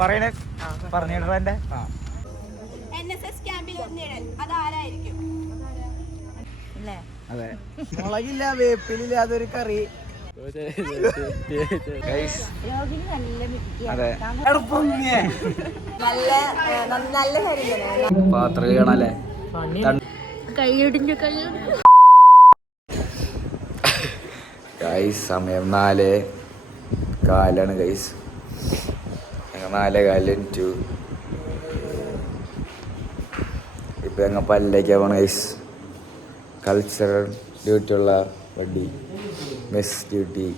പറയണേ പറഞ്ഞിട എന്റെ NSS ക്യാമ്പിൽ ഒന്നിടൽ അതാരായിരിക്കും? അതെ മുളകില്ല വേപ്പിലില്ല അതൊരു കറി. അതെ നല്ല പാത്രം കാണാല്ലേ ഗൈസ് സമയം 4:04 ഗൈസ്. ഞങ്ങൾ 4:04 ഇപ്പൊ ഞങ്ങൾ പല്ലേക്കാ പോണ ഗൈസ്. കൾച്ചറൽ ഡ്യൂട്ടി ഉള്ള വണ്ടി മെസ് ഡ്യൂട്ടി.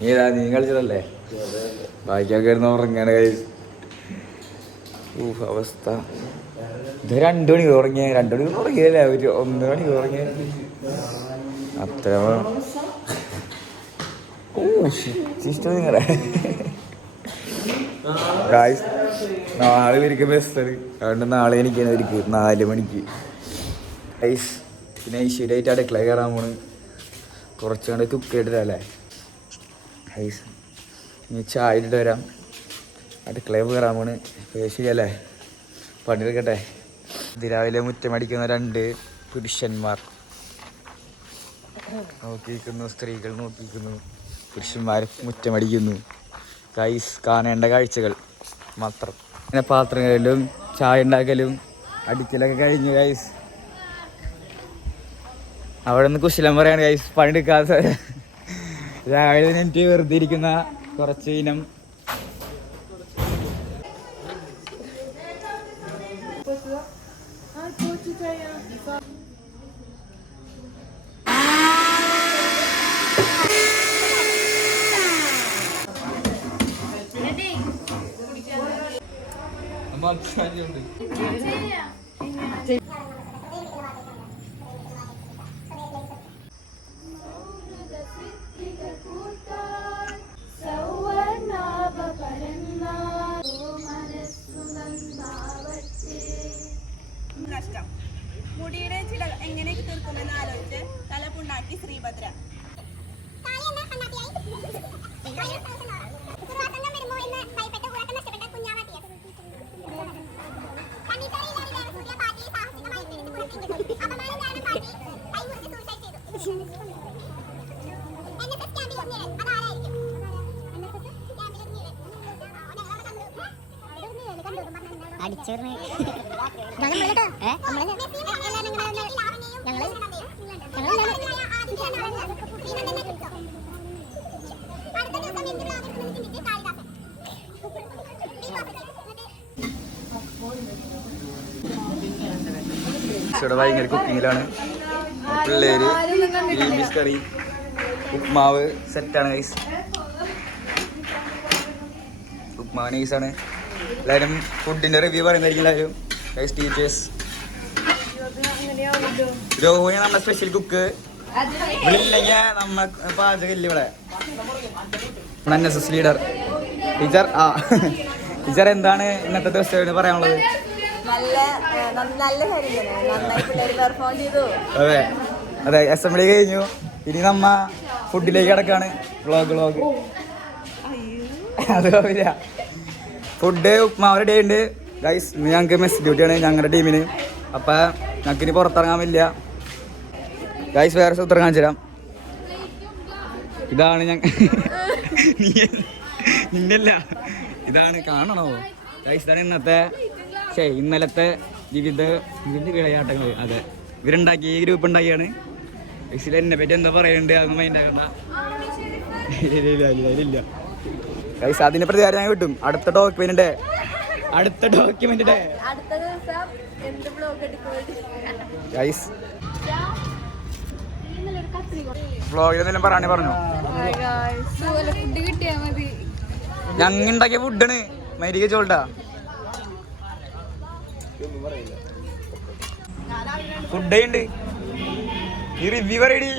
നീ കളിച്ചതല്ലേ? ബാക്കിയൊക്കെ ഇരുന്ന് ഉറങ്ങാണ് ഗൈസ്. അവസ്ഥ ഇത് 2 മണിക്ക് ഉറങ്ങിയ 2 മണിക്ക് ഉറങ്ങിയല്ലേ, ഒരു 1 മണിക്ക് ഉറങ്ങിയ അത്ര ഇഷ്ടം നിങ്ങളെ ഗൈസ്. നാളെ ഇവർക്ക് ബസ് അതുകൊണ്ട് നാളെ എനിക്ക് 4 മണിക്ക് ഗൈസ്. പിന്നെ ഐശ്വര്യമായിട്ട് അടുക്കള കയറാൻ പോണ്. കുറച്ചുകൊണ്ട് കുക്കിയിട്ടില്ലേ ഗൈസ്. ഇനി ചായ ഇട്ടിട്ട് വരാം. അടുക്കളയിൽ കയറാൻ പോണ്. ശരിയല്ലേ, പണിയെടുക്കട്ടെ. രാവിലെ മുറ്റമടിക്കുന്ന 2 പുരുഷന്മാർ നോക്കിയിരിക്കുന്നു. സ്ത്രീകൾ നോക്കിയിരിക്കുന്നു, പുരുഷന്മാർ മുറ്റമടിക്കുന്നു. ഗൈസ് കാണേണ്ട കാഴ്ചകൾ മാത്രം. അങ്ങനെ പാത്രം കഴുകലും ചായ ഉണ്ടാക്കലും അടിക്കലൊക്കെ കഴിഞ്ഞു ഗൈസ്. അവിടെ നിന്ന് കുശലം പറയാണ് ഗൈസ്. പണിയെടുക്കാത്ത രാവിലെ എനിക്ക് വെറുതെ ഇരിക്കുന്ന കുറച്ച് ഇനം നഷ്ടം. മുടിയുടെ ചില എങ്ങനെ തീർക്കുമെന്ന് ആലോചിച്ച് തലപ്പുണ്ടാക്കി ശ്രീഭദ്ര. ഇവിടെ ഭയങ്കര കുക്കിങ്ങിലാണ് പിള്ളേര്. ഗ്രീൻ പീസ് കറി, ഉപ്മാവ് സെറ്റാണ് ഗൈസ്. ഉപ്മാവ് നൈസാണ്. എല്ലാവരും ഫുഡിന്റെ റിവ്യൂ പറയുന്നതായിരിക്കും എല്ലാവരും ഗൈസ്. ടീച്ചേഴ്സ് രോഹിണി നമ്മുടെ സ്പെഷ്യൽ കുക്ക്. ഇവിടെ ഇല്ലെങ്കിൽ നമ്മ പാചകമില്ല ഇവിടെ. NSS leader teacher. ടീച്ചർ എന്താണ് ഇന്നത്തെ ദിവസം പറയാനുള്ളത്? അതെ അതെ അസംബ്ലി കഴിഞ്ഞു. ഇനി നമ്മ ഫുഡിലേക്ക് കിടക്കാണ്. വ്ളോഗ് അത് പോവില്ല. ഫുഡ് ഉപ്മാവ് റെഡി ഉണ്ട് ഗൈസ്. ഇന്ന് ഞങ്ങൾക്ക് മെസ് ഡ്യൂട്ടിയാണ് ഞങ്ങളുടെ ടീമിന്. അപ്പം ഞങ്ങൾക്ക് ഇനി പുറത്തിറങ്ങാൻ പറ്റില്ല ഗൈസ്. വേറെ സൂത്രം കാണിച്ചു തരാം. ഇതാണ് നിന്നല്ല, ഇതാണ് കാണണോ ഗൈസ്. ഇതാണ് ഇന്നലത്തെ വിവിധ വിളയാട്ടങ്ങൾ. അതെ, ഇവരുണ്ടാക്കി ഈ ഗ്രൂപ്പ് ഉണ്ടാക്കിയാണ്. ഗൈസിൽ എന്നെ പറ്റി എന്താ പറയണ്ടേ അതൊന്നും മൈൻഡ് ആക്കണ്ട. ഇല്ല ഗൈസ്, അതിനെ പ്രതി ഞാൻ കിട്ടും അടുത്ത ഡോക്യുമെന്റ്. ഗൈസ് വ്ളോഗിൽ എന്തെങ്കിലും പറഞ്ഞു. ഞങ്ങ ഉണ്ടാക്കിയ ഫുഡാണ്. മരിക ചോൾട്ടാ ഫുഡേ ഉണ്ട്. ഈ റിവ്യൂ പറയടി.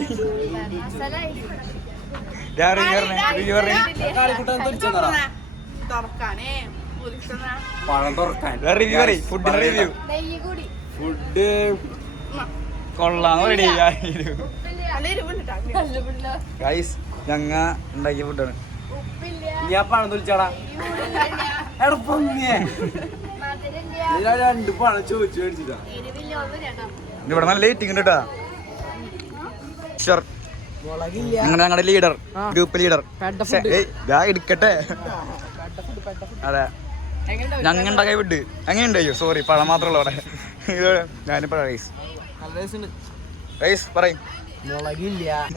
ഫുഡ് കൊള്ളാന്ന് പറയടി. ഗൈസ് ഞങ്ങ ഉണ്ടാക്കിയ ഫുഡാണ്. ഞാൻ പണം തുളിച്ചാടാ എടാ പൊങ്ങിയേ രണ്ട് പണം ചോദിച്ചു മേടിച്ചിട്ടാ ഇവിടെ നല്ല ലൈറ്റിംഗ് ഉണ്ട് കേട്ടാ. അങ്ങനെ ഞങ്ങളുടെ ലീഡർ, ഗ്രൂപ്പ് ലീഡർ എടുക്കട്ടെ. അതെ ഞങ്ങളുണ്ടാക്കിയ വിട്ട് അങ്ങനെയുണ്ടായോ? സോറി, പഴം മാത്രമല്ല അവിടെ. ഇത് ഞാനിപ്പോ റൈസ് പറയും.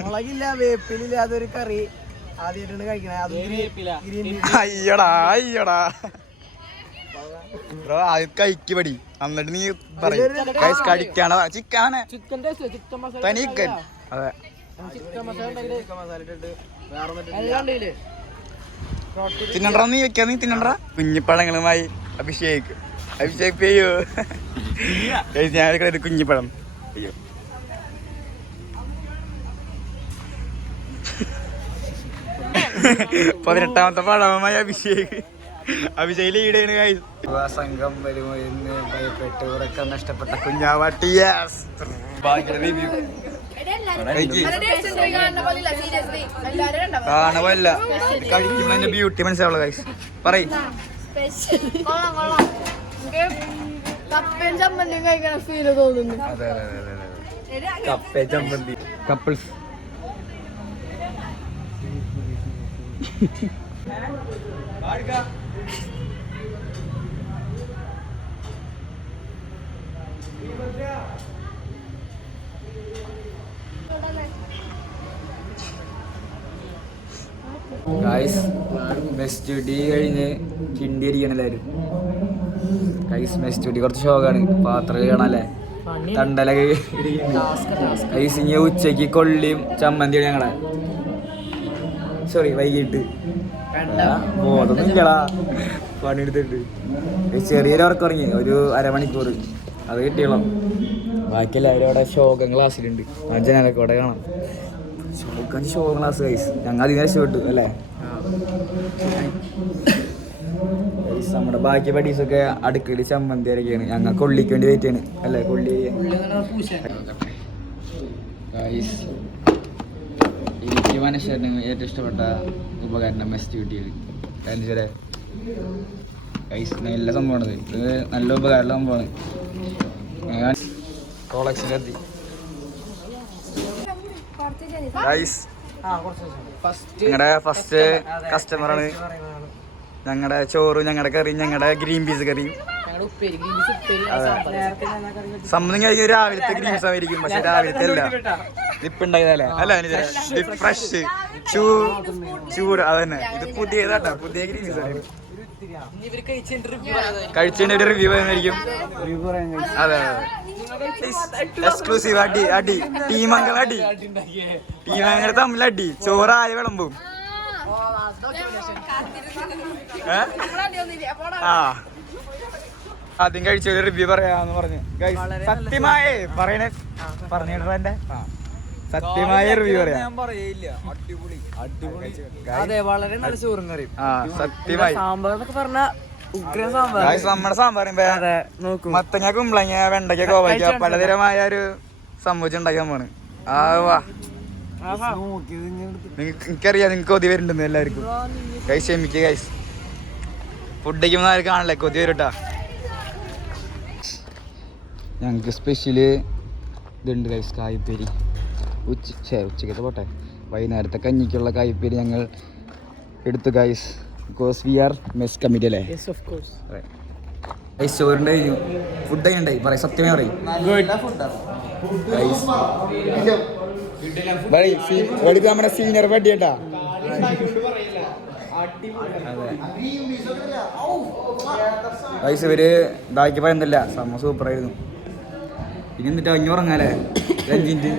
മുളകില്ല വേപ്പിലില്ല അതൊരു കറി ആദ്യമായിട്ടാണ് കഴിക്കണേ. അയ്യടാ അയ്യടാ ബ്രോ, അത് കഴിക്ക് പടി, എന്നിട്ട് നീ പറയും കഴിക്കാണ ചിക്കനാണ് തനിക്കൻ. അതെ തിന്നണ്ട, നീ വെക്കാ, നീ തിന്നണ്ട. കുഞ്ഞിപ്പഴങ്ങളുമായി അഭിഷേക് ചെയ്യൂ. ഞാനൊരു കുഞ്ഞിപ്പഴം. അയ്യോ, പതിനെട്ടാമത്തെ പഴവുമായി അഭിഷേക് ലീഡാണ്. സംഘം വരുമോ എന്ന് ഭയപ്പെട്ട് ഉറക്കം നഷ്ടപ്പെട്ട കുഞ്ഞാവാട്ടി. കാണുമല്ല കഴിക്കുമ്പോ എന്റെ ബ്യൂട്ടി മനസ്സിലാവുള്ള കൈസ് പറയും. കപ്പിൾസ് ഗൈസ് മെസ് ഡ്യൂട്ടി കഴിഞ്ഞ് കിണ്ടി അടിക്കണം എല്ലാവരും. ഗൈസ് മെസ് ഡ്യൂട്ടി കുറച്ച് ഷോക്കാണ്. പാത്രം കാണാല്ലേ, തണ്ടലൊക്കെ. ഗൈസ് ഇനി ഉച്ചക്ക് കൊള്ളിയും ചമ്മന്തിയാണ് ഞങ്ങളെ. സോറി, വൈകിട്ട് ബോധമൊന്നും ഇല്ലടാ, പണിയെടുത്തിട്ട് ചെറിയൊരു ഉറക്കം ഉറങ്ങി ഒരു അരമണിക്കൂർ, അത് കിട്ടിയോളാം. ബാക്കി എല്ലാവരും അവിടെ ഷോകം ക്ലാസ്സിലുണ്ട്. ആ ജനലൊക്കെ അവിടെ കാണാം. ഷോകം ക്ലാസ് ഗൈസ്, ഞങ്ങൾ അതിന് രക്ഷപ്പെട്ടു അല്ലേ. നമ്മുടെ ബാക്കി പഠീസൊക്കെ അടുക്കളയിൽ ചമ്മന്തി അരക്കെയാണ്. ഞങ്ങൾ കൊള്ളിക്ക് വേണ്ടി വെയിറ്റ് ചെയ്യാണ് അല്ലേ. കൊള്ളി എനിക്ക് മനുഷ്യന് ഏറ്റവും ഇഷ്ടപ്പെട്ട ഉപകരണം മെസ് ഡ്യൂട്ടിയിൽ ഗൈസ് നല്ല സംഭവമാണ്. ഇത് നല്ല ഉപകാരമുള്ള സംഭവമാണ്. ഞാൻ കോളേജിലെത്തി ഗൈസ്. ഞങ്ങളുടെ ഫസ്റ്റ് കസ്റ്റമറാണ്. ഞങ്ങളുടെ ചോറും ഞങ്ങളുടെ കറിയും ഞങ്ങളുടെ ഗ്രീൻ പീസ് കറിയും. സംഭവം കഴിക്കുന്ന രാവിലത്തെ ഗ്രീൻസ് ആയിരിക്കും, പക്ഷെ രാവിലത്തെ അല്ല, ഇപ്പുണ്ടായതല്ലേ അല്ല, ഫ്രഷ് ചൂട് അതന്നെ. ഇത് പുതിയതാട്ടോ, പുതിയ ഗ്രീൻസ് ആണ്. കഴിച്ചതിന്റെ റിവ്യൂ ആയിരിക്കും. അതെ എക്സ്ക്ലൂസീവ് അടി അടി ടീമംഗൾ അടി ടീമംഗൾ തമ്മിൽ അടി. ചോറായ വിളമ്പും. ആ ആദ്യം കഴിച്ചൊരു റിവ്യൂ പറയാന്ന് പറഞ്ഞു. സത്യമായ പറയണേ പറഞ്ഞിട എന്റെ സത്യമായ റിവ്യൂ പറയാം. അതെ, വളരെ നല്ല ചോറും കറിയും. ആ സത്യമായി സാമ്പാറൊക്കെ പറഞ്ഞ നമ്മുടെ സാമ്പാർ മത്തങ്ങ, കുമ്പളങ്ങ, വെണ്ടയ്ക്ക, കോവയ്ക്ക പലതരമായ ഒരു സംഭവിച്ചു ഉണ്ടാക്കാൻ പോണ്. ആ വാ, എനിക്കറിയാം നിങ്ങൾക്ക് കൊതി വരുന്നുണ്ടെന്ന് എല്ലാവർക്കും. ഗൈസ് ക്ഷമിക്കുക ഗൈസ്, ഫുഡ് കഴിക്കുമ്പോൾ ആരും കാണില്ലേ, കൊതി വരട്ടാ. ഞങ്ങൾക്ക് സ്പെഷ്യല് ഇതുണ്ട് ഗൈസ്, കായ്പേരി. ഉച്ചക്കത്തെ പോട്ടെ, വൈകുന്നേരത്തെ കഞ്ഞിക്കുള്ള കായ്പേരി ഞങ്ങൾ എടുത്തു guys. Because we are mess committee അല്ലേ. ഗൈസ് ചോറിൻ്റെ കഴിഞ്ഞു, ഫുഡ് ഒക്കെ ഉണ്ടായി. പറയും സത്യമേ പറയും. നമ്മുടെ സീനിയർ പട്ടി കേട്ടാ. ഗൈസ് ഇവര് ഇതാക്കി പറയുന്നില്ല, സംഭവം സൂപ്പറായിരുന്നു. ഇനി എന്നിട്ട് അഞ്ഞുറങ്ങാല്ലേ 5 മിനിറ്റ്.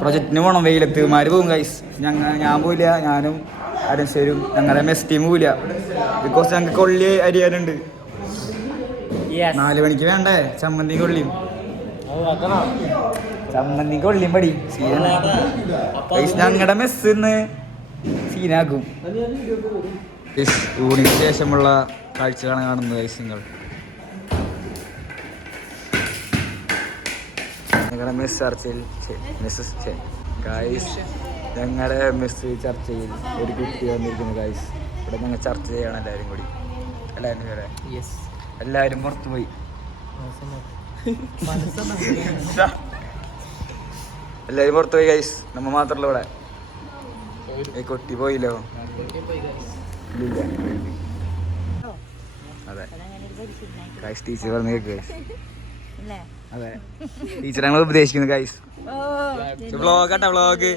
പ്രൊജക്റ്റിന് പോകണം, വെയിലത്തുമാര് പോകും ഗൈസ്. ഞാൻ പോയില്ല, ഞാനും അരശേരും ഞങ്ങളുടെ മെസ് ടീം പോയില്ല. ബിക്കോസ് ഞങ്ങൾക്ക് കൊള്ളി അരിയാനുണ്ട്. 4 മണിക്ക് വേണ്ടേ ചമ്മന്തി കൊള്ളിയും. ചമ്മന്തി കൊള്ളിയും പടി സീനാണ് ഗൈസ്. ഞങ്ങളുടെ മെസ് ഇന്ന് സീനാക്കും. ഊണിന് ശേഷമുള്ള കാഴ്ചകളാണ് കാണുന്നത് ഗൈസ്. നിങ്ങൾ ഞങ്ങളുടെ മെസ് ചർച്ചയിൽ ഗൈസ് ഞങ്ങളുടെ മെസ്സി ചർച്ചയിൽ ഒരു കുട്ടി വന്നിരിക്കുന്നു ഗൈസ്. ഇവിടെ ഞങ്ങൾ ചർച്ച ചെയ്യണം എല്ലാവരും കൂടി. എല്ലാവരും പുറത്തു പോയി. എല്ലാവരും പുറത്തു പോയി ഗൈസ്. നമ്മ മാത്രമല്ല ഇവിടെ. ഈ കുട്ടി പോയില്ലോ. ഇല്ല അതെ ഗൈസ് ടീച്ചർ പറഞ്ഞു കേക്ക്. അതെ ടീച്ചർ ഞങ്ങൾ ഉപദേശിക്കുന്നു ഗൈസ്. വ്ളോഗ് ആട്ടാ വ്ളോഗ്.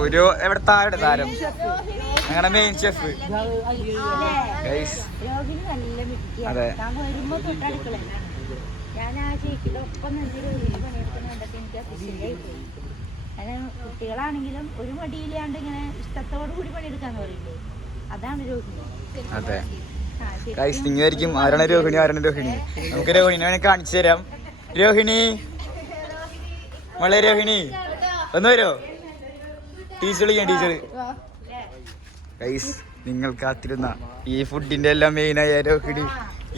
ഒരു എവിടെ താഴെ താരം ഞങ്ങളുടെ മെയിൻ ഷെഫ്. അതെ ഞാൻ ആ ചേച്ചിയുടെ ഒപ്പം നിന്നൊരു പണിയെടുക്കുന്ന കണ്ടപ്പോൾ എനിക്ക് അതിശയായി പോയി. കാരണം കുട്ടികളാണെങ്കിലും ഒരു മടിയില്ലാണ്ട് ഇങ്ങനെ ഇഷ്ടത്തോടു കൂടി പണിയെടുക്കാന്ന് പറയില്ലേ, അതാണ് രോഹിണി. അതെ ഗൈസ് നിങ്ങായിരിക്കും ആരാണ് രോഹിണി ആരാണ് രോഹിണി. നമുക്ക് രോഹിണിനെ വേണേ കാണിച്ചു തരാം. രോഹിണി മോളെ രോഹിണി ഒന്ന് വരുമോ? ടീച്ചർ വിളിക്കാം ടീച്ചർ. ഗൈസ് നിങ്ങൾ കാത്തിരുന്ന ഈ ഫുഡിന്റെ എല്ലാം മെയിനായ രോഹിണി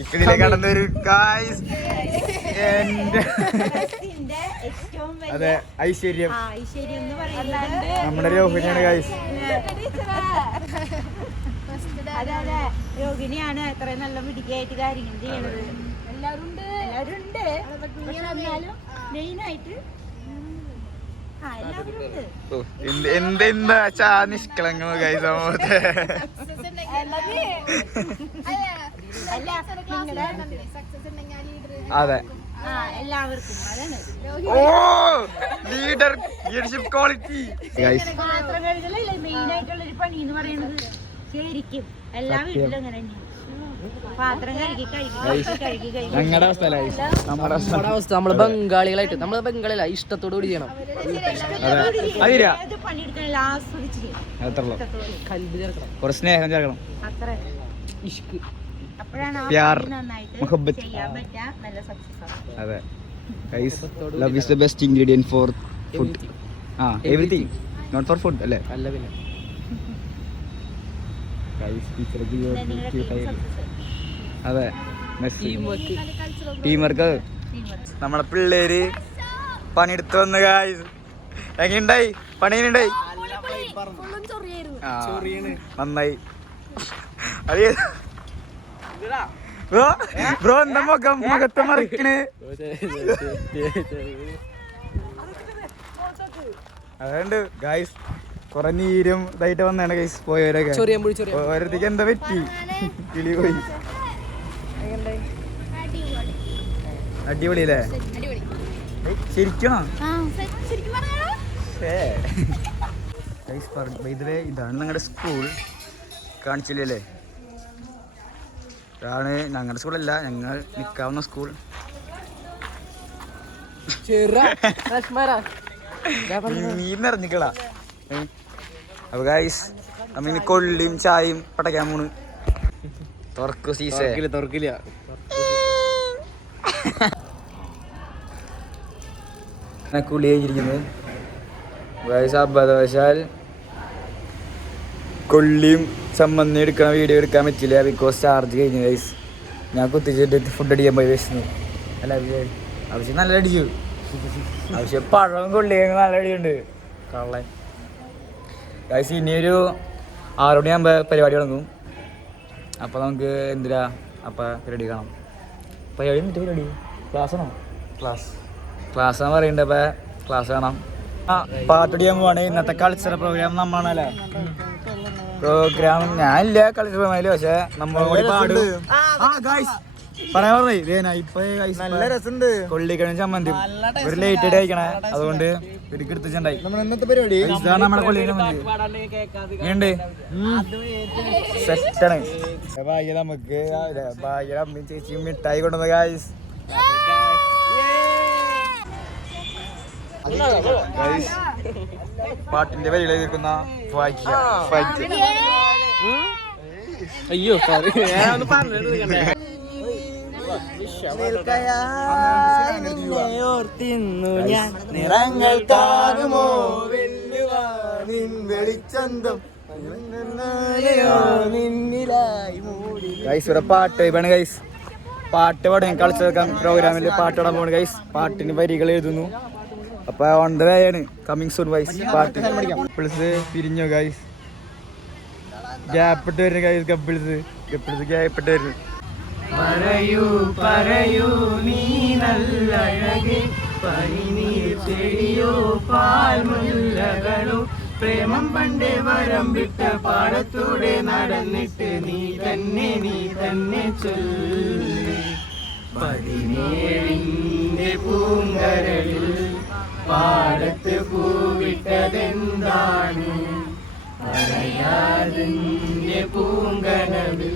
ഇതിലെ കടന്നു വരും ഗൈസ്. അതെ ഐശ്വര്യം നമ്മുടെ രോഹിണിയാണ് ഗൈസ്. അതെ അതെ രോഹിണിയാണ് എത്രയും നല്ല മിടുക്കിയായിട്ട് കാര്യങ്ങൾ ചെയ്യണത്. എല്ലാവരും ഉണ്ട് എന്നാലും മെയിനായിട്ട് എന്തെന്താ നിഷ്കളങ്ങൾ ഗൈസ് സമൂഹത്തെ. അതെ എല്ലാവർക്കും അതാണ് ലീഡർഷിപ്പ് ക്വാളിറ്റി. പാത്രം കഴുകലല്ലേ മെയിൻ ആയിട്ടുള്ളൊരു പണി എന്ന് പറയുന്നത്. ശരിക്കും എല്ലാ വീട്ടിലും അങ്ങനെ തന്നെയാണ്. പാത്രം ഞങ്ങളുടെ അവസ്ഥ നമ്മള് ബംഗാളികളായിട്ട് ബംഗാളികളാ ഇഷ്ടത്തോടു കൂടി ചെയ്യണം. പണിയെടുക്കാൻ ആസ്വദിച്ച് കുറച്ച് സ്നേഹം ചേർക്കണം. ഇഷ്ക് അപ്പോഴാണ് പ്യാർ നന്നായിട്ട് മുഹബ്ബത്ത്. ചെയ്യാൻ പറ്റുക, നല്ല സക്സസ് ആവും. അതെ guys love is the best ingredient for food. Everything not for food അല്ലേ? അല്ല പിന്നെ അതെ ടീം വർക്ക്. നമ്മളെ പിള്ളേര് പണിയെടുത്ത് വന്ന് ഗൈസ്. എങ്ങനെയുണ്ടായി പണി? എങ്ങനെയുണ്ടായി? നന്നായി. ബ്രോ എന്താ മുഖത്ത് മറിക്കണ്? അതുകൊണ്ട് ഗൈസ് കൊറേ നീരും ഇതായിട്ട് വന്നാണ് ഗൈസ് പോയവരൊക്കെ. ഓരോരുത്തേക്ക് എന്താ പറ്റി? കിളി പോയി. അടിപൊളി അല്ലേ? ശരിക്കണോ? ഇതിലെ ഇതാണ് നിങ്ങളുടെ സ്കൂൾ. കാണിച്ചില്ലേ? ഇതാണ് ഞങ്ങളുടെ സ്കൂളല്ല, ഞങ്ങൾ നിൽക്കാവുന്ന സ്കൂൾ. നീ നിറഞ്ഞിക്കളാ. അപ്പൊ ഗൈസ് നമ്മ ഇനി കൊള്ളിയും ചായയും പടയ്ക്കാൻ പോണ്. തുറക്കു സീസേ തുറക്കില്ല. കുളി കഴിഞ്ഞിരിക്കുന്നത് ഗൈസ്. അബദ്ധവശാൽ കൊള്ളിയും ചമ്മന്തി എടുക്കണ വീഡിയോ എടുക്കാൻ പറ്റില്ല, ബിക്കോസ് ചാർജ് കഴിഞ്ഞു ഗൈസ്. ഞാൻ കുത്തിച്ചിട്ട് ഫുഡ് അടിക്കാൻ പോയി വിശന്നു. അല്ല ആവശ്യം നല്ല അടിച്ചു. ആവശ്യം പഴവും കൊള്ളിയും നല്ല അടിയുണ്ട് കള്ളൻ ഗൈസ്. ഇനിയൊരു 6 മണിയാകുമ്പോൾ പരിപാടി തുടങ്ങും. അപ്പോൾ നമുക്ക് എന്തിനാ അപ്പം പരിപാടി കാണാം. പരിപാടി എന്നിട്ട് പരിപാടി ക്ലാസ്സാണോ? ക്ലാസ്സാന്ന് പറയുന്നുണ്ട്. അപ്പം ക്ലാസ് കാണാം. പാട്ടടിയാൻ പോവാണ്. ഇന്നത്തെ കൾച്ചറൽ പ്രോഗ്രാം നമ്മളാണല്ലേ. പ്രോഗ്രാം ഞാനില്ല കൾച്ചറൽ പ്രോഗ്രാമില്, പക്ഷെ നമ്മൾ കൂടി പാടും. പറയാൻ പറഞ്ഞേ ഇപ്പൊ നല്ല രസമുണ്ട്. കൊള്ളിക്കണ ചമ്മന്തി ഒരു ലേറ്റ് ആയിട്ട് കഴിക്കണേ, അതുകൊണ്ട് എടുത്തിട്ടുണ്ടായി. നമ്മുടെ കൊള്ളി ഉണ്ട് സെറ്റാണ്. ഭാഗ്യ നമുക്ക് ഭാഗ്യ അമ്മയും ചേച്ചിയും മിഠായി കൊണ്ടുവന്ന ഗായ്സ്. പാട്ടിന്റെ വരികൾ കേൾക്കുന്ന അയ്യോ സോറി നിറങ്ങൾ താകുമോ വെള്ളിച്ചന്തം ഗൈസ് ഇവിടെ പാട്ട് വൈബാണ് ഗൈസ്. പാട്ട് പാടും കളിച്ചെടുക്കാൻ പ്രോഗ്രാമിൽ പാട്ട് പാടാൻ പോകണം ഗൈസ്. പാട്ടിന് വരികൾ എഴുതുന്നു. അപ്പൊ ഓൺ ദ വേ ആണ്, കമ്മിങ് സൂൺ ഗൈസ്. പാട്ട് കപ്പിൾസ് പിരിഞ്ഞു ഗൈസ്. ഗ്യാപ്പിട്ട് വരുന്നു ഗൈസ്. കപ്പിൾസ് ഗ്യാപ്പിട്ട് വരുന്നു. പറയൂ പറയൂ നീ നല്ല അഴകെ, പനിനീർ ചെടിയോ പാൽമുല്ലകളോ, പ്രേമം പണ്ടേ വരം വിട്ട പാടത്തൂടെ നടന്നിട്ട് നീ തന്നെ ചൊല്ലി. 17 പൂങ്കരളിൽ പാടത്ത് പൂവിട്ടതെന്താണ്, പറയാതിന്റെ പൂങ്കനവിൽ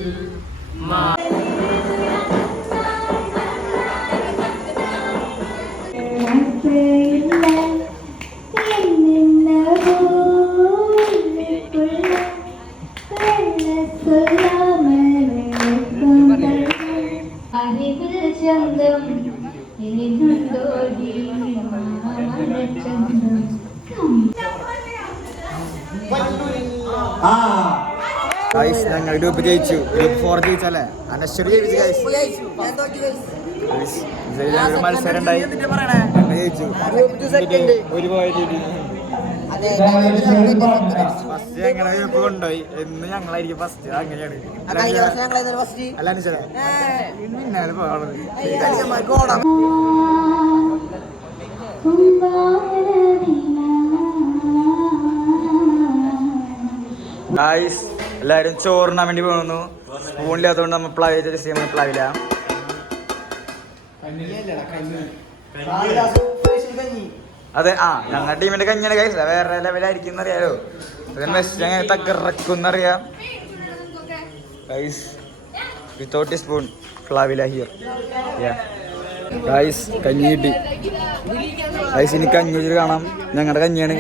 ഗൈസ് ഞങ്ങൾ ഗ്രൂപ്പ് ജയിച്ചു. ഗ്രൂപ്പ് 4 ജയിച്ചല്ലേ? അനശ്വരി ജയിച്ചു ഗൈസ്. ഒരു മത്സരം ഉണ്ടായി, ജയിച്ചു. ഒരു പോയിന്റ് ഫസ്റ്റ് ഞങ്ങളെ ഗ്രൂപ്പ് കൊണ്ടുപോയി. എന്ന് ഞങ്ങളായിരിക്കും ഫസ്റ്റ്. അങ്ങനെയാണ് അല്ല അനുസര പിന്നാലെ പോകണത്. ഗൈസ് എല്ലാവരും ചോറിനാൻ വേണ്ടി പോകുന്നു. സ്പൂണില്ലാത്തതുകൊണ്ട് നമ്മൾ പ്ലാവില്ല. പ്ലാവില്ല. അതെ, ഞങ്ങളുടെ ടീമിന്റെ കഞ്ഞിയാണ് ഗൈസ്. വേറെ ലെവലായിരിക്കും അറിയാലോ. മെസ്സി അങ്ങനെ തകർക്കുന്നറിയാം ഗൈസ്. വിത്തൗട്ട് സ്പൂൺ ഫ്ലാവില ഹിയർ. ഗൈസ് കഞ്ഞി കിട്ടി ഗൈസ്. ഇനി കഞ്ഞി വെച്ചിട്ട് കാണാം. ഞങ്ങളുടെ കഞ്ഞിയാണ്.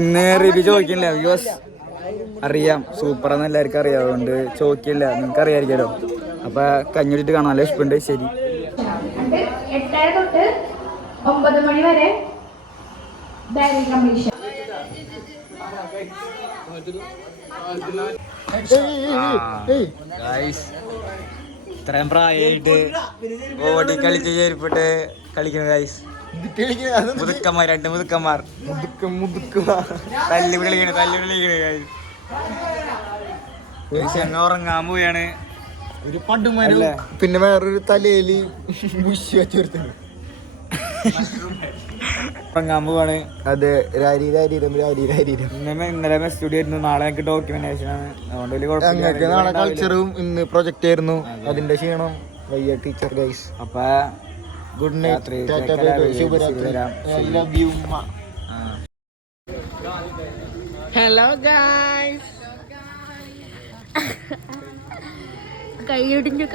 ഇന്ന് റിവ്യൂ ചോദിക്കില്ല. വ്യൂസ് അറിയാം, സൂപ്പറാന്ന് എല്ലാവർക്കും അറിയാം. അതുകൊണ്ട് ചോദിക്കില്ല, നിങ്ങൾക്ക് അറിയാമായിരിക്കുമല്ലോ. അപ്പൊ കഞ്ഞി വെച്ചിട്ട് കാണാം. നല്ല ഇഷ്ടമുണ്ട്. ശരി. 8 തൊട്ട് 9 മണി വരെ ബാങ്കിങ് കമ്മീഷൻ. ഇത്രയും പ്രായമായിട്ട് ഓടി കളിച്ച് ചേരിപ്പെട്ട് കളിക്കുന്നു ഗൈസ്. മുതുക്കന്മാർ, 2 മുതുക്കന്മാർ തല്ലി വിളിക്കണ് ഗൈസ്. എന്നെ ഉറങ്ങാൻ പോയാണ്. ഒരു പണ്ടുമാരും പിന്നെ വേറൊരു തലയില് ഉറങ്ങാൻ പോവാണ്. അതെ, ഇന്നലെ മെസ് സ്റ്റുഡിയോ ആയിരുന്നു. നാളെ ഞങ്ങൾക്ക് ഡോക്യുമെന്റേഷൻ ആണ്. അതുകൊണ്ട് വലിയ ഞങ്ങൾക്ക് നാളെ കൾച്ചറും ഇന്ന് പ്രൊജക്റ്റ് ആയിരുന്നു. അതിന്റെ ക്ഷീണം വയ്യ ടീച്ചർ ഗൈസ്. അപ്പൊ ഗുഡ് നൈറ്റ്, ശുഭരാത്രി. Hello guys. കൈയൊടിഞ്ഞു